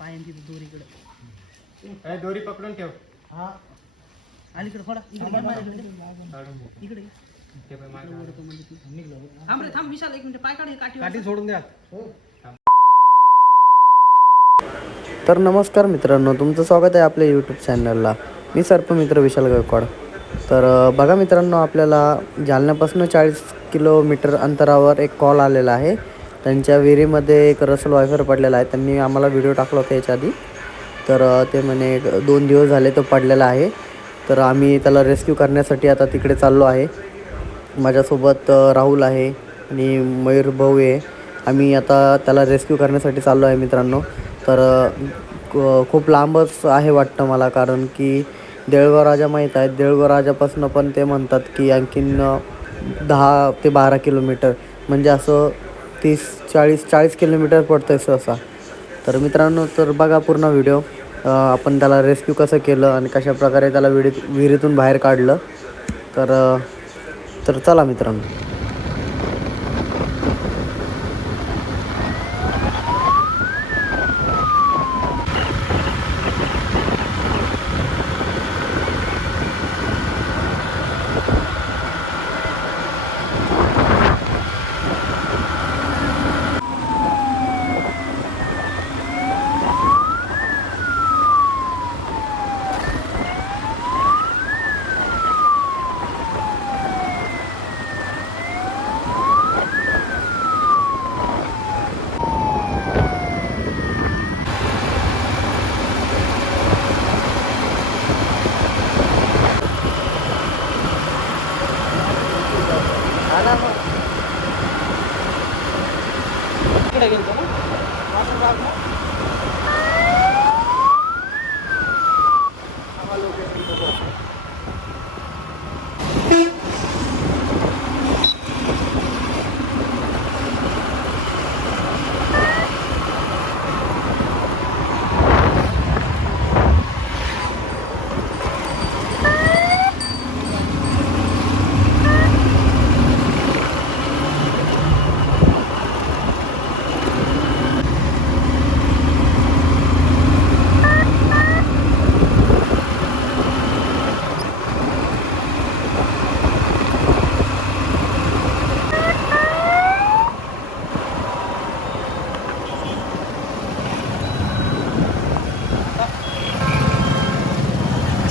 पायन तिथं दोरीकडे. दोरी पकडून ठेव. अलीकडे फोडा. इकडे. इकडे म्हणजे ती. थांब रे थांब विशाल एक मिनिट. पाय काढ हे काठी काठी सोडून द्या. तर नमस्कार मित्रांनो तुमचं स्वागत आहे आपल्या यूट्यूब चॅनलला मी सर्पमित्र विशाल गायकवाड. तर बघा मित्रांनो आपल्याला जालन्यापासून चाळीस किलोमीटर अंतरावर एक कॉल आलेला आहे. त्यांच्या विहिरीमध्ये एक रसल वायफर पडलेला आहे. त्यांनी आम्हाला व्हिडिओ टाकला होता याच्या आधी तर ते म्हणे एक दोन दिवस झाले तो पडलेला आहे. तर आम्ही त्याला रेस्क्यू करण्यासाठी आता तिकडे चाललो आहे. माझ्यासोबत राहुल आहे आणि मयूर भाऊ आहे. आम्ही आता त्याला रेस्क्यू करण्यासाठी चाललो आहे मित्रांनो. तर क- खूप लांबच आहे वाटतं मला कारण की देळगाव राजा माहीत आहे. देळगाव राजापासून पण ते म्हणतात की आणखीन दहा ते बारा किलोमीटर. म्हणजे असं तीस चाळीस चाळीस किलोमीटर पडतं आहे सहसा. तर मित्रांनो तर बघा पूर्ण व्हिडिओ आपण त्याला रेस्क्यू कसं केलं आणि कशाप्रकारे त्याला विहिरीत विहिरीतून बाहेर काढलं. तर तर चला मित्रांनो इकडे गेलतो ना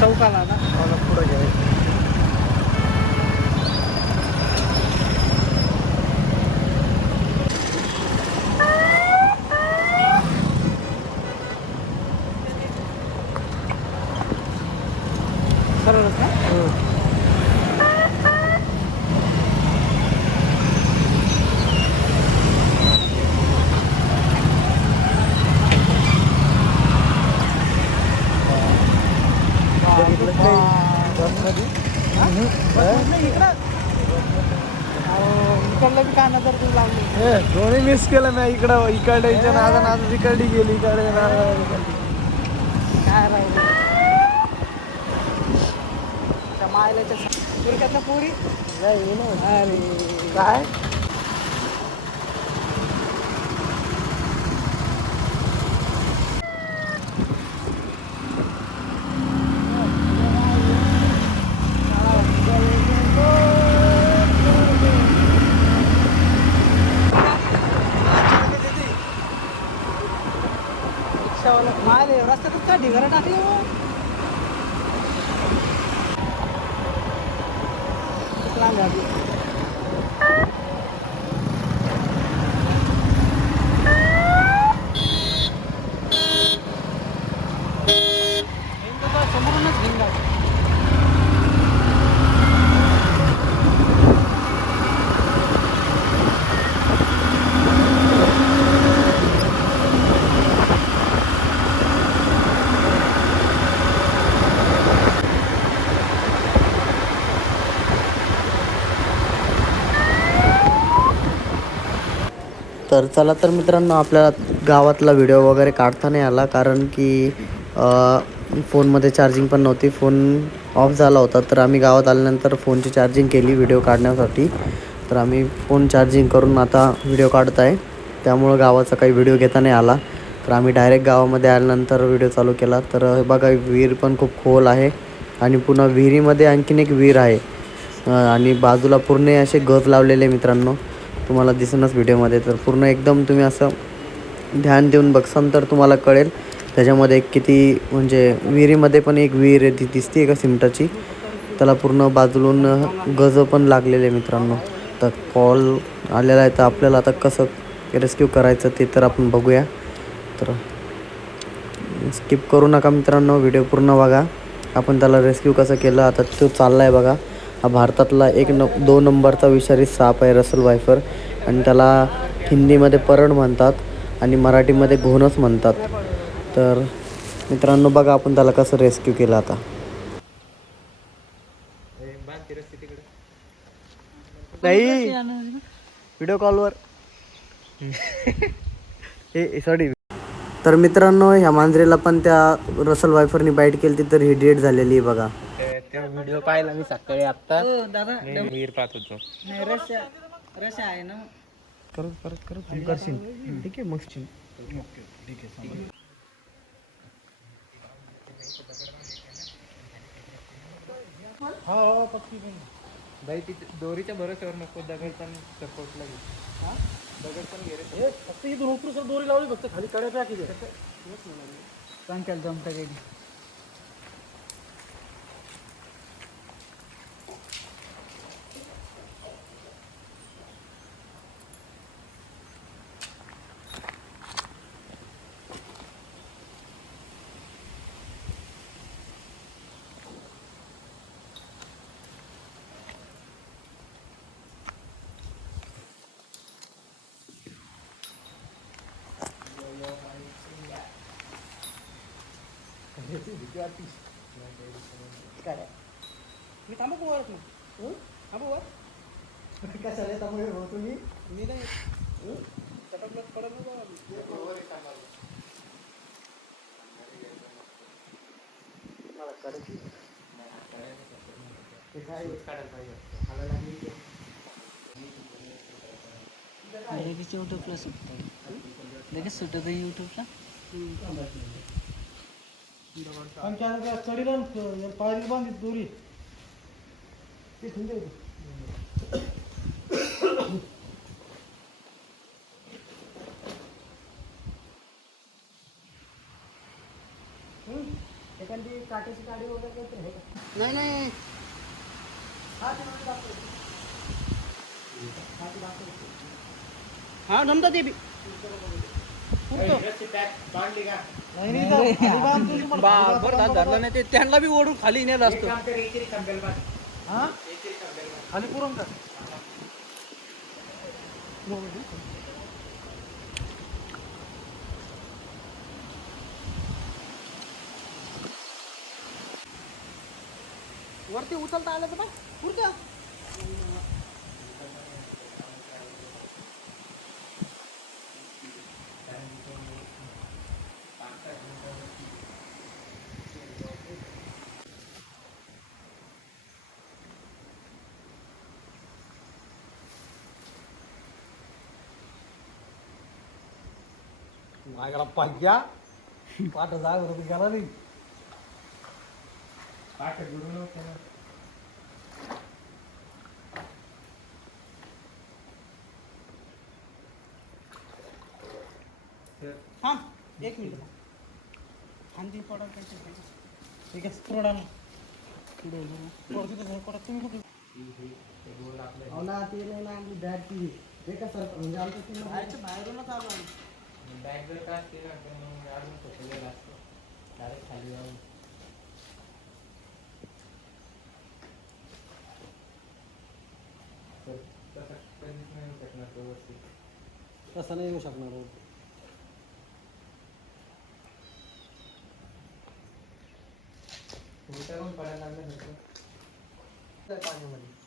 चौकाला ना? पुढं घ्यायचं सरळच ना नाही, इकडं. अहो, इकडलं बी काय नजर तू लावली. दोन्ही मिस केलं मी इकडं इकडे नादा नादा तिकडे गेली इकडे काय राहिलं? मायलाच्या पोरी? अरे. काय? रिक्षावाला रस्त्यातच का ढिगारा टाकली हो? तर चला तर मित्रांनो आपल्याला गावातला व्हिडिओ वगैरे काढता नाही आला कारण की फोनमध्ये चार्जिंग पण नव्हती फोन ऑफ झाला होता. तर आम्ही गावात आल्यानंतर फोनची चार्जिंग केली व्हिडिओ काढण्यासाठी. तर आम्ही फोन चार्जिंग करून आता व्हिडिओ काढत आहे त्यामुळं गावाचा काही व्हिडिओ घेता नाही आला. तर आम्ही डायरेक्ट गावामध्ये आल्यानंतर व्हिडिओ चालू केला. तर हे बघा विहीर पण खूप खोल आहे आणि पुन्हा विहिरीमध्ये आणखीन एक विहीर आहे. आणि बाजूला पूर्ण असे गज लावलेले मित्रांनो. तुम्हाला दिसेनच व्हिडिओमध्ये तर पूर्ण एकदम तुम्ही असं ध्यान देऊन बघसान तर तुम्हाला कळेल. त्याच्यामध्ये किती म्हणजे विहिरीमध्ये पण एक विहीर आहे ती दिसते का सिमटाची? त्याला पूर्ण बाजूलून गज पण लागलेले मित्रांनो. तर कॉल आलेला आहे तर आपल्याला आता कसं रेस्क्यू करायचं ते तर आपण बघूया. तर स्किप करू नका मित्रांनो व्हिडिओ पूर्ण बघा. आपण त्याला रेस्क्यू कसं केलं आता तो चालला आहे बघा. हा भारतातला एक न दोन नंबरचा विषारी साप आहे रसल वायफर. आणि त्याला हिंदीमध्ये परड म्हणतात आणि मराठीमध्ये घोणच म्हणतात. तर मित्रांनो बघा आपण त्याला कसं रेस्क्यू केलं आता. नाही व्हिडिओ कॉलवर. ए सॉरी तर मित्रांनो ह्या मांजरेला पण त्या रसल वायफरनी बाईट केली ती तर ही डेट झालेली आहे बघा. त्या व्हिडिओ पाहिला मी सकाळी आता हो दादा विहीर पाहत होतो. नाही आहे. ना? करत करत करत. करशील. ठीक आहे मग बाई ती दोरीच्या भरोश्यावर नको दगड पण सपोर्टला दगड पण घे फक्त इथून उतरू सर दोरी लावली फक्त खाली कड्या पॅक सांगेल जमता काही मी थांबू का वरच मग थांबू वर काय सर त्यामुळे तुम्ही मी नाही चटकलं पडत नको लगेच युट्यूबला सुटतं लगेच सुटत युट्यूबला चढीला पायरी बांधित दोरी ते ठेवून दे एखादी काट्याची गाडी वगैरे काहीतरी आहे का नाही नाही हा नमता ते बी बरं धरलं नाही ते. त्यांना बी ओढून खाली नेलं असतं. हा? खाली पुरण का वरती उचलता आलं तर पुरत्या माझ्याकडे पाहिजा पाठ जाग होती गेला नाही पाठ गुरु नव्हतं ना. थांब एक मिनिट खांदी पडा काहीतरी ठीक आहे थोडा तुम्ही कुठे हो ना ते नाही ना आपली बॅग ती ते कसं म्हणजे आमचं ते बाहेरच्या बाहेरूनच आलो आम्ही बॅग जर का असते ना तर मग अजून फसलेलं असतं डायरेक्ट खाली जाऊन तर तसं कधीच नाही होऊ शकणार व्यवस्थित तसं नाही येऊ शकणार हो. उलट्यावरून पडायला लागलं नसतं पाण्यामध्ये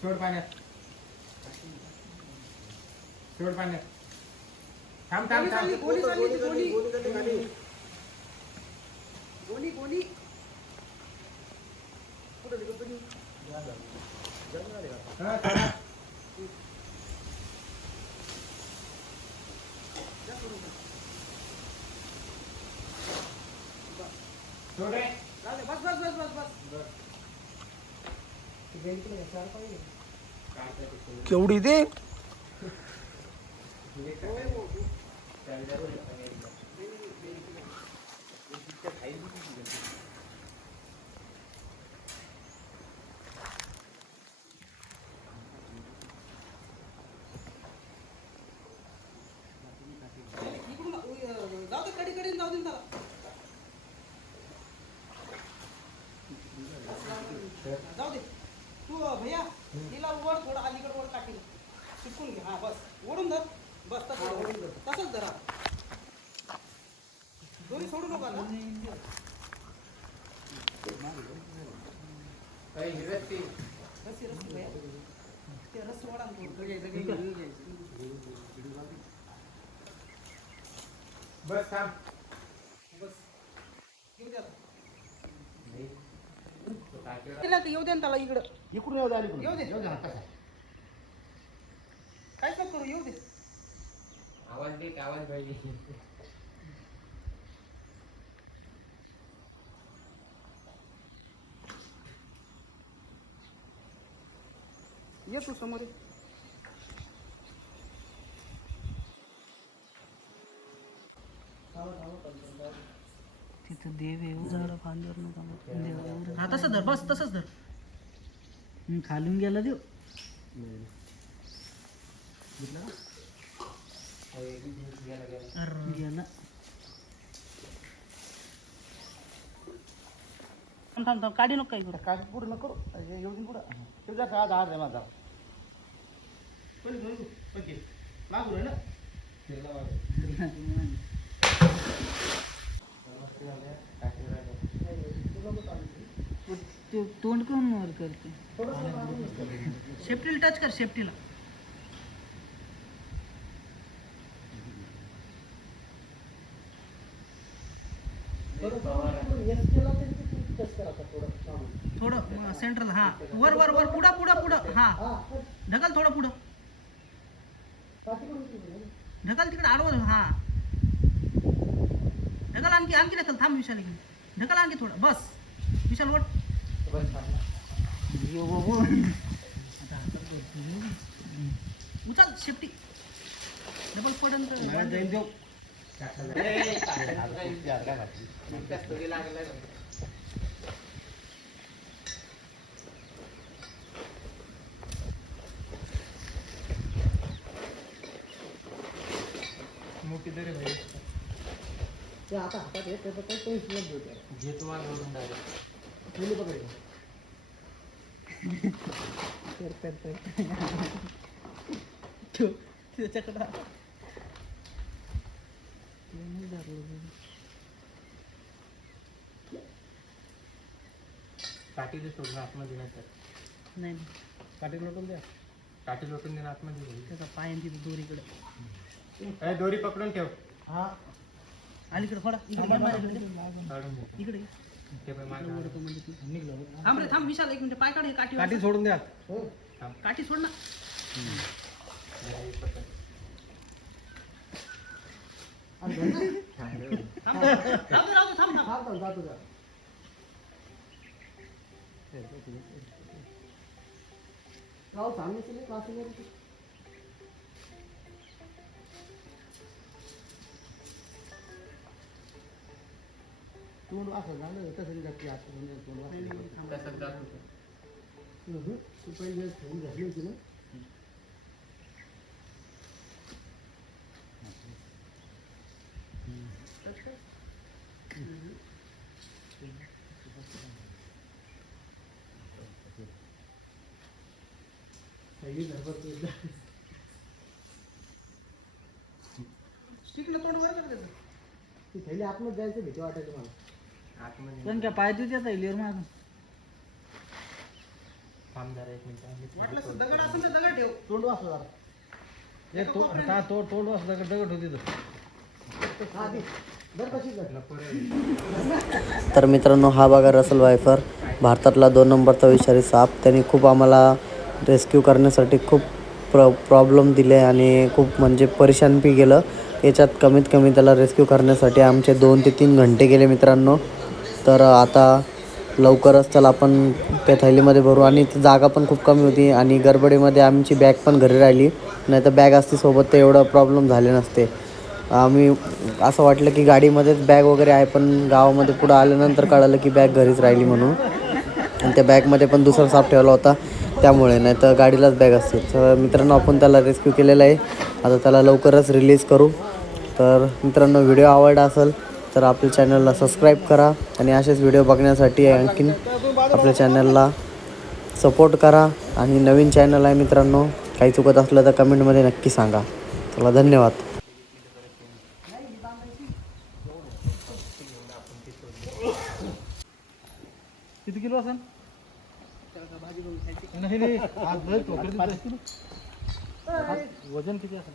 सोड पाण्यात सोड पाण्यात थांब थांब थांब गोली चालली ती, गोली गोली. गोली गोली कुठं गेलो तुम्ही? हा, चला. सोड रे. जाऊ दे, बस बस बस बस बस ती बँकेला घ्या, चार पाहिजे. केवढी ते इकडून अं, जाऊ दे कडी कडी जाऊ दे ना त्याला जाऊ दे तू अं, भैया तिला ओढ थोडं अलीकडे ओढ काठी चिपकून घे हा बस ओढून धर बस तसं तसंच धरा दोन्ही सोडू नका ना काही हिरव्यात ती. रस्सी रस्सी भैया ते रस्सी ओढा ना थोडं. बस थांब द्या काय? तिला येऊ दे ना त्याला इकडं इकडून येऊ दे, अलीकडून. येऊ दे. येऊ दे, हातात. काहीच नको करू येऊ दे आवाज दे आवाज पाहिजे ये तू समोर. तिथं देव आहे झाड फांदर नका हा तसंच धर बस तसंच धर. खालून गेला देव. अरे. गेला. थांब थांब थांब काढी नको काही करू काय पुढं नको करू. हे येऊ दे पुढं. ठेव जा, हात हात आहे माझा. घेऊन ना? ते तोंड करून वर करते. शेफ्टीला टच कर शेफ्टीला थोडंसं इकडून yes केला तरी ते तू touch करायचं थोडं. सेंट्रल हा. वर वर वर पुढं पुढं पुढं. हा. हा. ढकल थोडं पुढं. ढकल तिकडे आडवं हा. ढकल आणखी आणखी ढकल थांब विशाल इकडे. ढकल आणखी थोडं. बस. विशाल वट. उचल शेफ्टी डबल पडन तर मला जाईन देऊ. ए, त्या story लागलाय बघ. मोठी तरी भाई ते आता हातात आहे, त्याचं काही टेन्शन नाही घेऊ त्याला. जे तुम्हाला ओढून direct. मुली पकड. त्याच्याकडे काठीचे सोडून आतमध्ये नाही तर नाही काठी लोटून द्या. काठी लोटून देणं आतमध्ये. त्याचा पाय आणि तिथे दोरीकडे ए, दोरी पकडून ठेव हा. अलीकडे थोडा इकडे इकडे थांब रे थांब विशाल एक मिनिट पाय काढ हे काठी काठी सोडून द्या हो काठी सोड ना थांब थांब राहू थांब थांब जातो जातो सांगितले तोंड असं झालं तसं घातली आता म्हणजे तोंड वाचायला तसंच जात होतं तू होती ना? तिकडे थैली आतमध्ये जायचं भीती वाटायची मला. आतमध्ये. पण काय पाय तुझ्या थैलीवर मागून थांब जरा एक मिनिट आम्ही वाटलं असं दगड असेल तर दगड ठेव. तोंड वाचलं जरा. एक तो हा ती जर कशी कर तर मित्रांनो हा बघा रसल वायफर. भारतातला दोन नंबरचा विषारी साप. त्यांनी खूप आम्हाला रेस्क्यू करण्यासाठी खूप प्र प्रॉब्लेम दिले आणि खूप म्हणजे परेशान बी गेलं याच्यात कमीत कमी त्याला रेस्क्यू करण्यासाठी आमचे दोन ते तीन घंटे गेले मित्रांनो. तर आता लवकरच त्याला आपण त्या थैलीमध्ये भरू. आणि जागा पण खूप कमी होती आणि गडबडीमध्ये आमची बॅग पण घरी राहिली. नाही तर बॅग असती सोबत तर एवढं प्रॉब्लेम झाले नसते. आम्ही असं वाटलं की गाडीमध्येच बॅग वगैरे आहे पण गावामध्ये पुढं आल्यानंतर कळालं की बॅग घरीच राहिली म्हणून. आणि त्या बॅगमध्ये पण दुसरा साप ठेवला होता त्यामुळे नाही तर गाडीलाच बॅग असते. तर मित्रांनो आपण त्याला रेस्क्यू केलेला आहे. आता त्याला लवकरच रिलीज करू. तर मित्रांनो व्हिडिओ आवडला असेल तर आपल्या चॅनलला सबस्क्राईब करा आणि असेच व्हिडिओ बघण्यासाठी आणखीन आपल्या चॅनलला सपोर्ट करा. आणि नवीन चॅनल आहे मित्रांनो काही चुकत असलं तर कमेंटमध्ये नक्की सांगा. चला धन्यवाद. किती किलो असेल? नाही आज वजन किती असेल?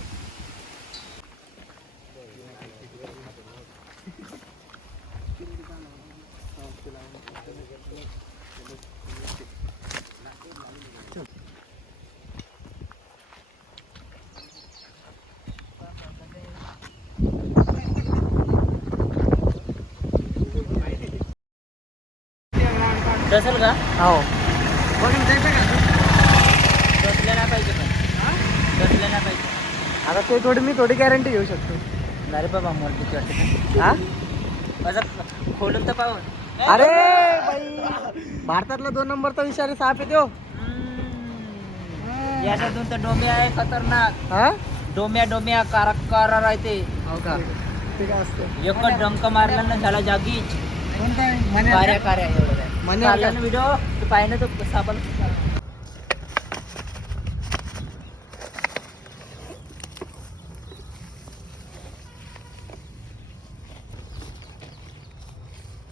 हो. बघून जायचं का? नाही पाहिजे पण. डसल्या नाही पाहिजे. आता ते थोडी मी थोडी गॅरंटी घेऊ शकतो. नाही रे बाबा मला भीती वाटते हा? असं खोलून तर पाहून अरे बाई! भारतातला दोन नंबरचा विषारी साप आहे तो याच्यातून तर डोम्या आहे खतरनाक. हा? डोम्या डोम्या कारा कारा राहते हो का? ते काय असतं एकच डंक मारला ना झाला जागीच. कोणता कार्या कार्या एवढं. मन्या व्हिडिओ पाहिलं तर सापाला